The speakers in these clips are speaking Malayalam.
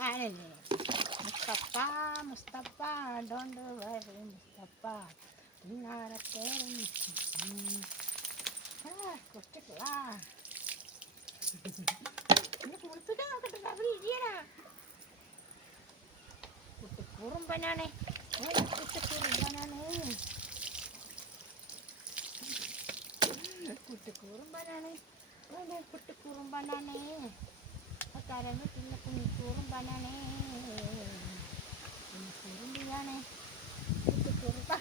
Ándale. Mustapá, Mustapá, ¿dónde va a ir Mustapá? Mira, ahora qué hermoso. Ah, coche, que va. Mira, como കുഞ്ഞിക്കൂറുമ്പിയാണേ കുട്ടിക്കൂറുമ്പ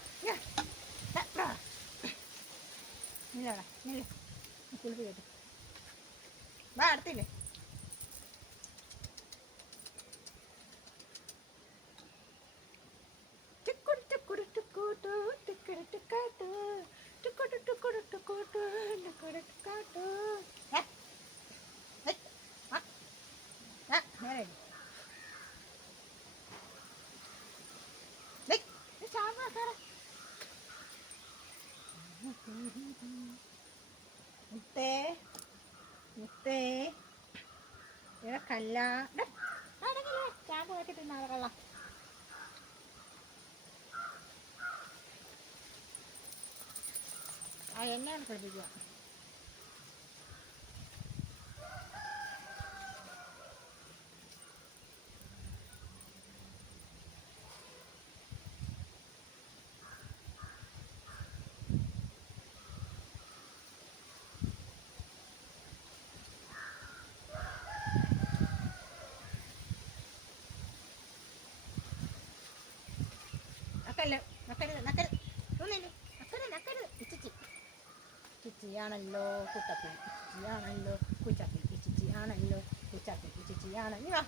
നില്ലടാ നില്ല കുളിപ്പ് കേട്ടു വാ അടുത്തില്ലേ? മുത്തേ ഇവിടെ കല്ല. ചാമ്പ് വെച്ചിട്ട് നാളെ ആ നക്കരുത് നക്കരുത് ഒന്നില്ല നക്കരുത് നക്കരുത് ഇച്ചിച്ചി ചിച്ചിയാണല്ലോ കുട്ടപ്പി ചിച്ചിയാണല്ലോ കുച്ചപ്പി ചിച്ചിയാണല്ലോ കുച്ചപ്പി ചിച്ചിയാണല്ലോ വാ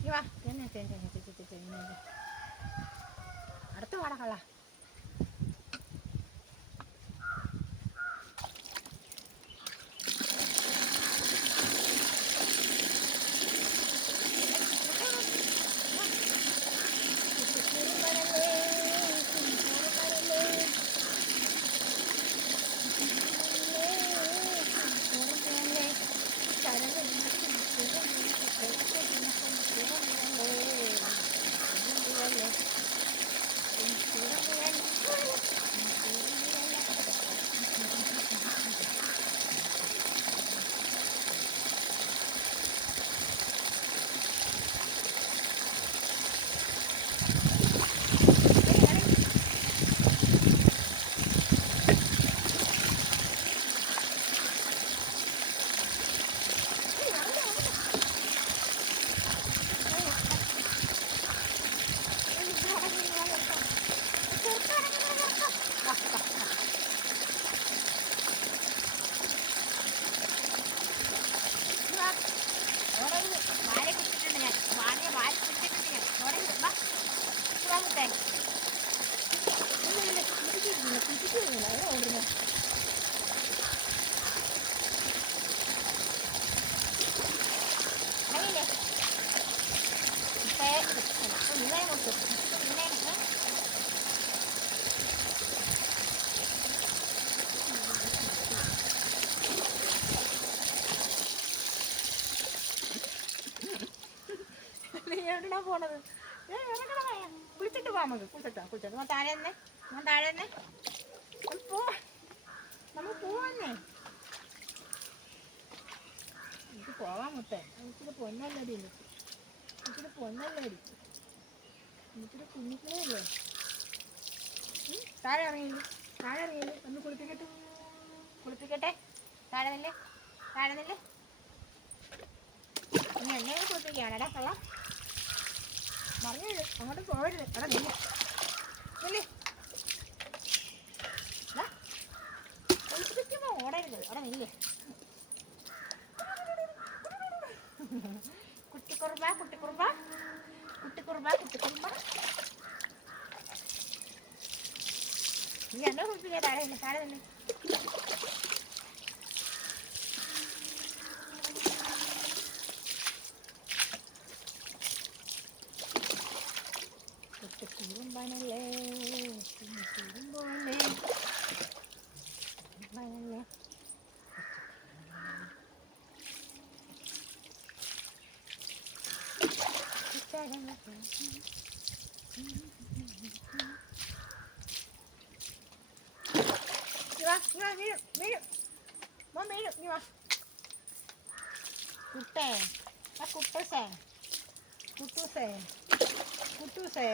നീ വാ തന്നെ തന്നെ ചിച്ചി ചിച്ചി അടുത്ത വാട കള്ള നീ എവിടെയാ പോണത്. കുളിച്ചിട്ട് പോവാം നമുക്ക്. കുളിച്ചിട്ടാ കുളിച്ചിട്ട്. ഞാൻ താഴെ തന്നെ ഞാൻ താഴെ തന്നെ പോ. പോവാ നമ്മൾ പോവാന്നേ. എനിക്ക് പോവാൻ മുട്ടേ എനിക്കിത് പൊന്നല്ലടി. എനിക്ക് എനിക്കിത് പൊന്നല്ലടി. എനിക്കിത് കുഞ്ഞിക്കണല്ലേ താഴെ ഇറങ്ങിയില്ലേ? താഴെ ഇറങ്ങിയില്ലേ? ഒന്ന് കുളിപ്പിക്കട്ടെ. കുളിപ്പിക്കട്ടെ. താഴെ നില്ലേ. താഴെ നില്ലേ. ഇനി എന്നെ കുളിപ്പിക്കുകയാണെടാ കള്ളം. മറിഞ്ഞത് അങ്ങോട്ട് പോകരുത് എടാ നില്ല നില്ലേ ഓടരുത് എടാ നില്ലേ കുട്ടിക്കുറുമ്പ കുട്ടിക്കുറുമ്പ കുട്ടിക്കുറുമ്പ കുട്ടിക്കുറുമ്പ നീ എന്നെ കുളിപ്പിക്കാൻ താഴെ തന്നെ താഴെ നിന്നെ குட்டை குட்டு சே குட்டு சே குட்டு சே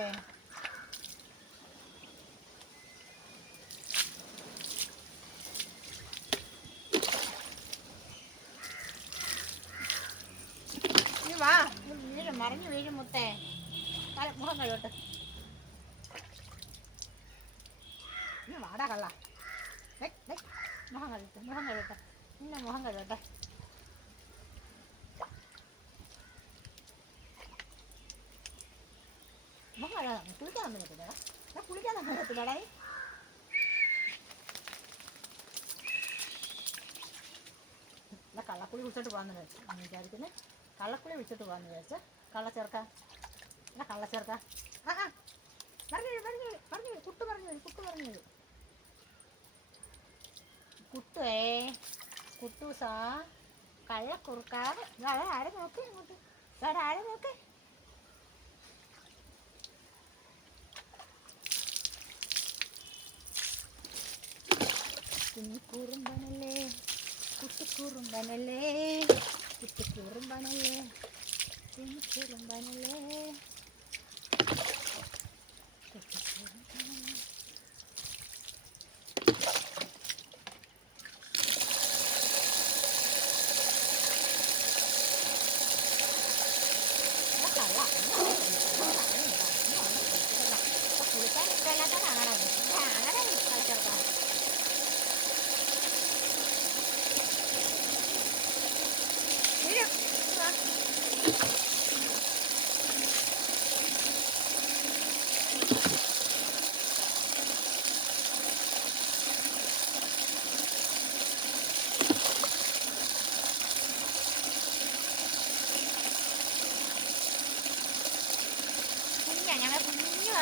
വീഴും മുത്തേ. മുഖം കഴിവട്ടെ വാടാ കള്ള. മുഖം കഴിവട്ടെ മുഖം കഴിവട്ടെ ഇന്ന മുഖം കഴിവട്ടെ മുഖം കഴുകാൻ കുളിക്കാനൊന്നും പറ്റില്ലടാ ഞാൻ കുളിക്കാനൊന്നും പറ്റില്ലടാ ഈ. എന്നാ കള്ളക്കുളി വിളിച്ചിട്ട് പോകാന്ന് വിചാരിക്കുന്നത് കള്ളക്കുളി വിളിച്ചിട്ട് പോകാന്ന് വിചാരിച്ച. കള്ള ചേർക്ക. എന്നാ കള്ള ചേർക്ക? ആ ആ. പറഞ്ഞു പറഞ്ഞു പറഞ്ഞു കുട്ടു പറഞ്ഞു കുട്ടു പറഞ്ഞു. കുട്ടുവേ കുട്ടൂസാ കള്ളക്കുറുക്കാതെ വേറെ ആരെ നോക്ക് ഇങ്ങോട്ട്? വേറെ ആരെ നോക്ക്? കുഞ്ഞിക്കൂറുമ്പനല്ലേ കുട്ടിക്കൂറുമ്പനല്ലേ കുട്ടിക്കൂറുമ്പനല്ലേ. 좀 이렇게 런다닐래?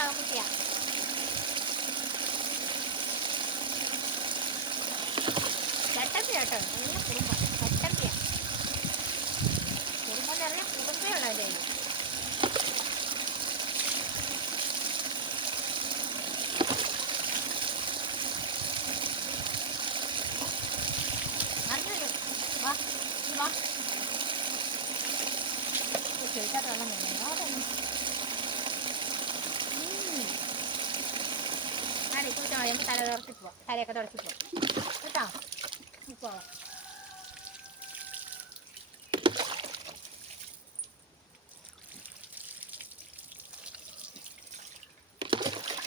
Aku. ആടി കുളിച്ചാൽ മതി നമുക്ക് തല തുറച്ച് പോവാം തലയൊക്കെ തുടച്ച് പോവാം കേട്ടോ പോവാം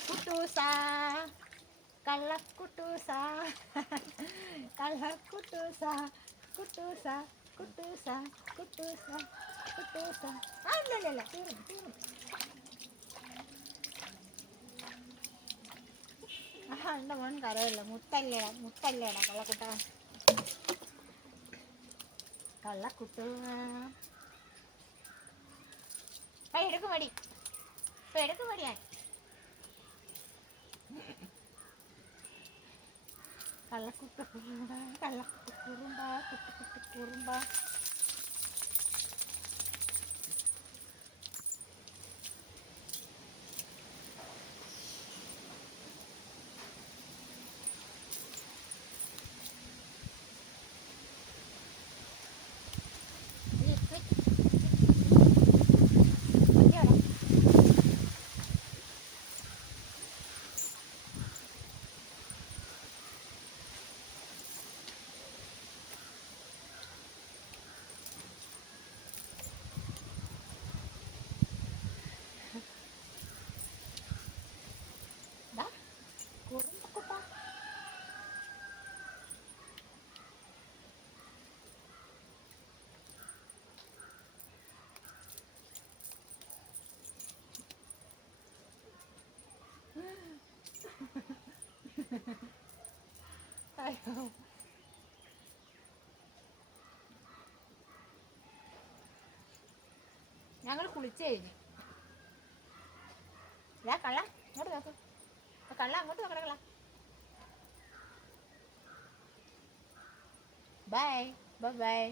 കുട്ടൂസ കള്ളക്കുട്ടൂസ കള്ളക്കുട്ടൂസ കുട്ടൂസ കുട്ടൂസ കുട്ടൂസ കുട്ടൂസ ആ ഇല്ല ഇല്ല ഇല്ല തീർന്നു തീർന്നു ആ എന്റെ മോൻ കരയല്ല? മുത്തല്ലേടാ മുത്തല്ലേടാ കള്ളക്കുട്ട കള്ളക്കുട്ടു ആ എടുക്കും മടി. എടുക്കും മടിയാ കള്ളക്കുട്ട കുറുമ്പ കള്ളക്കുട്ട കുറുമ്പ കുട്ടി കുട്ടി കുറുമ്പ അയ്യോ ഞങ്ങൾ കുളിച്ചു കഴിഞ്ഞു. ഇതാ കള്ള ഇങ്ങോട്ട് നോക്ക്. കള്ള അങ്ങോട്ട് നോക്കണ കള്ള. Bye bye